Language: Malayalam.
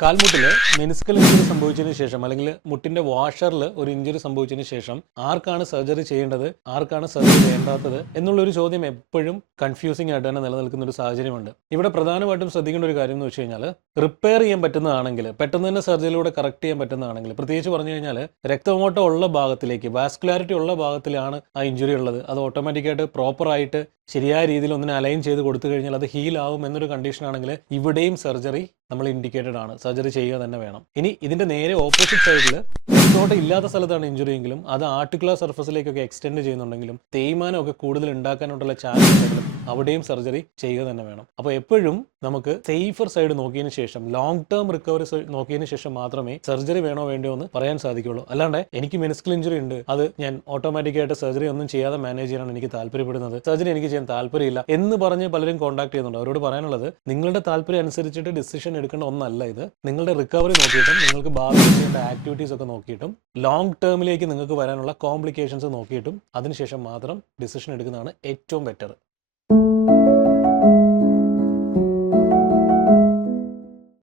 കാൽമുട്ടിൽ മെനിസ്കൽ ഇഞ്ചുറി സംഭവിച്ചതിന് ശേഷം അല്ലെങ്കിൽ മുട്ടിന്റെ വാഷറിൽ ഒരു ഇഞ്ചുറി സംഭവിച്ചതിന് ശേഷം ആർക്കാണ് സർജറി ചെയ്യേണ്ടത്, ആർക്കാണ് സർജറി വേണ്ടാത്തത് എന്നുള്ളൊരു ചോദ്യം എപ്പോഴും കൺഫ്യൂസിംഗ് ആയിട്ട് തന്നെ നിലനിൽക്കുന്ന ഒരു സാഹചര്യമുണ്ട്. ഇവിടെ പ്രധാനമായിട്ടും ശ്രദ്ധിക്കേണ്ട ഒരു കാര്യം എന്ന് വെച്ച് കഴിഞ്ഞാൽ, റിപ്പയർ ചെയ്യാൻ പറ്റുന്നതാണെങ്കിൽ, പെട്ടെന്ന് തന്നെ സർജറിയിലൂടെ കറക്റ്റ് ചെയ്യാൻ പറ്റുന്നതാണെങ്കിൽ, പ്രത്യേകിച്ച് പറഞ്ഞു കഴിഞ്ഞാൽ രക്തമോട്ടം ഉള്ള ഭാഗത്തിലേക്ക്, വാസ്കുലാരിറ്റി ഉള്ള ഭാഗത്തിലാണ് ആ ഇഞ്ചുറി ഉള്ളത്, അത് ഓട്ടോമാറ്റിക്കായിട്ട് പ്രോപ്പറായിട്ട് ശരിയായ രീതിയിൽ ഒന്നിനെ അലൈൻ ചെയ്ത് കൊടുത്തു കഴിഞ്ഞാൽ അത് ഹീൽ ആവും എന്നൊരു കണ്ടീഷൻ ആണെങ്കിൽ ഇവിടെയും സർജറി നമ്മൾ ഇൻഡിക്കേറ്റഡ് ആണ്, സർജറി ചെയ്യുക തന്നെ വേണം. ഇനി ഇതിന്റെ നേരെ ഓപ്പോസിറ്റ് സൈഡിൽ രക്തമോട്ടം ഇല്ലാത്ത സ്ഥലത്താണ് ഇഞ്ചുറി എങ്കിലും അത് ആർട്ടിക്കുലർ സർഫസിലേക്കൊക്കെ എക്സ്റ്റെൻഡ് ചെയ്യുന്നുണ്ടെങ്കിലും തേയ്മാനമൊക്കെ കൂടുതൽ ഉണ്ടാക്കാനുള്ള ചാൻസ് ഉണ്ടെങ്കിലും അവിടെയും സർജറി ചെയ്യുക തന്നെ വേണം. അപ്പോൾ എപ്പോഴും നമുക്ക് സേഫർ സൈഡ് നോക്കിയതിന് ശേഷം, ലോങ് ടേം റിക്കവറി നോക്കിയതിന് ശേഷം മാത്രമേ സർജറി വേണോ വേണ്ടോ എന്ന് പറയാൻ സാധിക്കുള്ളൂ. അല്ലാണ്ട് എനിക്ക് മെനിസ്കൽ ഇഞ്ചുറി ഉണ്ട്, അത് ഞാൻ ഓട്ടോമാറ്റിക്കായിട്ട് സർജറി ഒന്നും ചെയ്യാതെ മാനേജ് ചെയ്യാനാണ് എനിക്ക് താല്പര്യപ്പെടുന്നത്, സർജറി എനിക്ക് ചെയ്യാൻ താല്പര്യമില്ല എന്ന് പറഞ്ഞ് പലരും കോൺടാക്ട് ചെയ്യുന്നുണ്ട്. അവരോട് പറയാനുള്ളത്, നിങ്ങളുടെ താല്പര്യം അനുസരിച്ചിട്ട് ഡിസിഷൻ എടുക്കേണ്ട ഒന്നല്ല ഇത്. നിങ്ങളുടെ റിക്കവറി നോക്കിയിട്ടും നിങ്ങൾക്ക് ഭാവിയിൽ ചെയ്യേണ്ട ആക്ടിവിറ്റീസ് ഒക്കെ നോക്കിയിട്ടും ലോങ് ടേമിലേക്ക് നിങ്ങൾക്ക് വരാനുള്ള കോംപ്ലിക്കേഷൻസ് നോക്കിയിട്ടും അതിനുശേഷം മാത്രം ഡിസിഷൻ എടുക്കുന്നതാണ് ഏറ്റവും ബെറ്റർ.